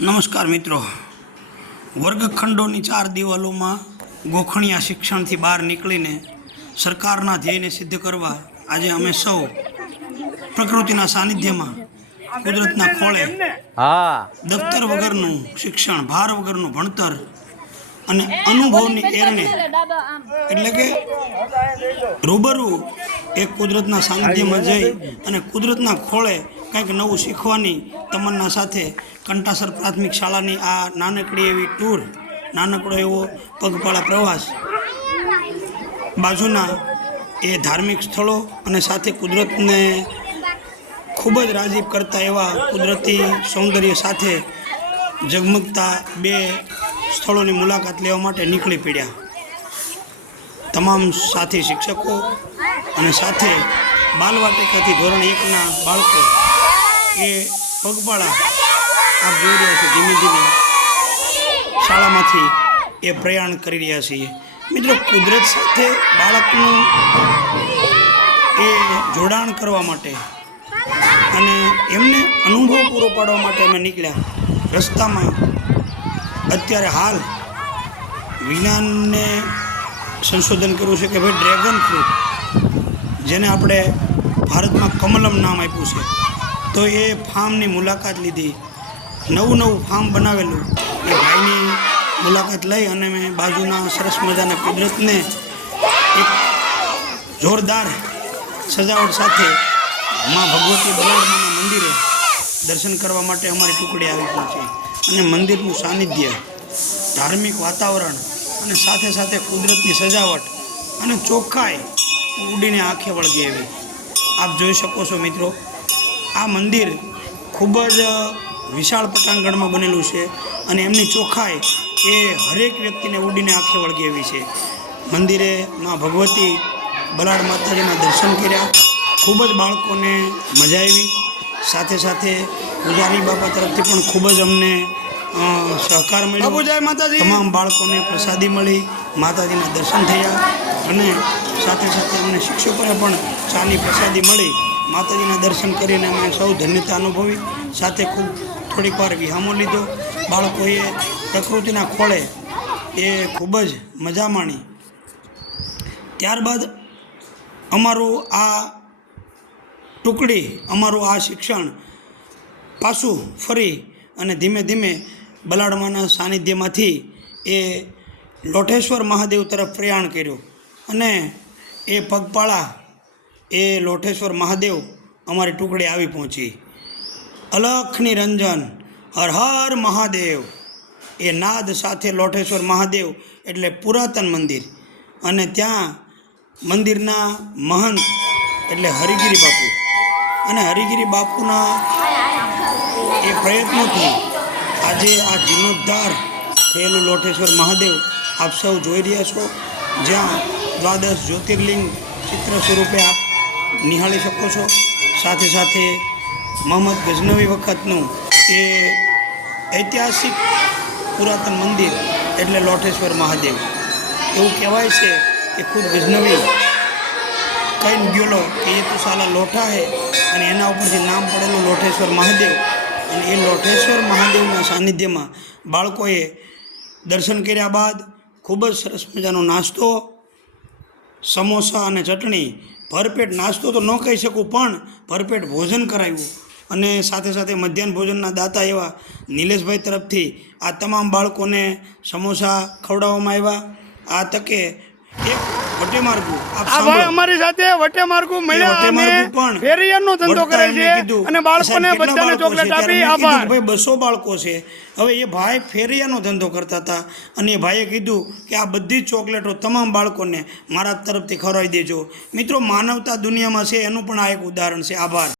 નમસ્કાર મિત્રો, વર્ગખંડોની 4 દિવાલોમાં ગોખણિયા શિક્ષણથી બહાર નીકળીને સરકારના ધ્યેયને સિદ્ધ કરવા આજે અમે સૌ પ્રકૃતિના સાનિધ્યમાં કુદરતના ખોળે દફતર વગરનું શિક્ષણ, ભાર વગરનું ભણતર અને અનુભવની એરને એટલે કે રૂબરૂ એક કુદરતના સાનિધ્યમાં જઈ અને કુદરતના ખોળે કંઈક નવું શીખવાની તમન્ના સાથે કંટાસર પ્રાથમિક શાળાની આ નાનકડી એવી ટૂર, નાનકડો એવો પગપાળા પ્રવાસ, બાજુના એ ધાર્મિક સ્થળો અને સાથે કુદરતને ખૂબ જ રાજીપ કરતા એવા કુદરતી સૌંદર્ય સાથે ઝગમગતા 2 સ્થળોની મુલાકાત લેવા માટે નીકળી પડ્યા. તમામ સાથી શિક્ષકો અને સાથે બાલવાટિકાથી ધોરણ 1ના બાળકો એ પગપાળા આપ જોઈ રહ્યા છો, ધીમે ધીમે શાળામાંથી એ પ્રયાણ કરી રહ્યા છીએ. મિત્રો, કુદરત સાથે બાળકનું એ જોડાણ કરવા માટે અને એમને અનુભવ પૂરો પાડવા માટે અમે નીકળ્યા. રસ્તામાં અત્યારે હાલ વિજ્ઞાનને સંશોધન કર્યું છે કે ભાઈ ડ્રેગન ફ્રૂટ, જેને આપણે ભારતમાં કમલમ નામ આપ્યું છે, તો એ ફાર્મની મુલાકાત લીધી. નવું ફાર્મ બનાવેલું એ ભાઈની મુલાકાત લઈ અને મેં બાજુના સરસ મજાના કુદરતને એક જોરદાર સજાવટ સાથે મા ભગવતી બલાડમાના મંદિરે દર્શન કરવા માટે અમારી ટુકડી આવી પહોંચી. અને મંદિરનું સાનિધ્ય, ધાર્મિક વાતાવરણ અને સાથે સાથે કુદરતની સજાવટ અને ચોખ્ખાઈ ઉડીને આંખે વળગી આવી. આપ જોઈ શકો છો મિત્રો, આ મંદિર ખૂબ જ વિશાળ પટાંગણમાં બનેલું છે અને એમની ચોખ્ખાઈ એ હરેક વ્યક્તિને ઉડીને આંખે વળગી આવી છે. મંદિરે મા ભગવતી બલાડ માતાજીના દર્શન કર્યા. ખૂબ જ બાળકોને મજા આવી. સાથે સાથે પૂજારી બાપા તરફથી પણ ખૂબ જ અમને સહકાર મળ્યો. તમામ બાળકોને પ્રસાદી મળી, માતાજીના દર્શન થયા અને સાથે સાથે અમને શિક્ષકોને પણ ચાની પ્રસાદી મળી. માતાજીના દર્શન કરીને અમે સૌ ધન્યતા અનુભવી. સાથે ખૂબ થોડીક વાર વિહામો લીધો. બાળકોએ પ્રકૃતિના ખોળે એ ખૂબ જ મજા માણી. ત્યારબાદ અમારું આ ટુકડી, અમારું આ શિક્ષણ પાછું ફરી અને ધીમે ધીમે બલાડમાના સાનિધ્યમાંથી એ લોઠેશ્વર મહાદેવ તરફ પ્રયાણ કર્યું. અને એ પગપાળા એ લોઠેશ્વર મહાદેવ અમારી ટુકડી આવી પહોંચી. અલખ નિરંજન હર હર મહાદેવ એ નાદ સાથે લોઠેશ્વર મહાદેવ એટલે પુરાતન મંદિર. અને ત્યાં મંદિરના મહંત એટલે હરિગીરી બાપુ, અને હરિગીરી બાપુના એ પ્રયત્નોથી આજે આ જીર્ણોદ્ધાર થયેલું લોઠેશ્વર મહાદેવ આપ સૌ જોઈ રહ્યા છો, જ્યાં 12 જ્યોતિર્લિંગ ચિત્ર સ્વરૂપે આપ નિહાળી શકો છો. સાથે સાથે મોહમ્મદ ગઝનવી વખતનું એ ઐતિહાસિક પુરાતન મંદિર એટલે લોઠેશ્વર મહાદેવ. એવું કહેવાય છે કે ખુદ ગઝનવી કહીને ગયેલો કે એ તો સાલા લોઠા હે, અને એના ઉપરથી નામ પડેલું લોઠેશ્વર મહાદેવ. અને એ લોઠેશ્વર મહાદેવના સાનિધ્યમાં બાળકોએ દર્શન કર્યા બાદ ખૂબ જ સરસ મજાનો નાસ્તો, સમોસા અને ચટણી, ભરપેટ નાસ્તો તો ન કહી શકું પણ ભરપેટ ભોજન કરાવ્યું. અને સાથે સાથે મધ્યાહન ભોજનના દાતા એવા નિલેશભાઈ તરફથી આ તમામ બાળકોને સમોસા ખવડાવવામાં આવ્યા. આ તકે એક વટેમાર્ગુ અમારી સાથે વટેમાર્ગુ મળ્યા અને ફેરિયાનો ધંધો કરે છે અને બાળકોને બધાને ચોકલેટ આપી. આભાર. ભાઈ 200 બાળકો છે. હવે એ ભાઈ ફેરિયાનો ધંધો કરતા હતા અને એ ભાઈએ કીધું કે આ બધી જ ચોકલેટો તમામ બાળકોને મારા તરફથી ખવડાવી દેજો. મિત્રો, માનવતા દુનિયામાં છે એનું પણ આ એક ઉદાહરણ છે. આભાર.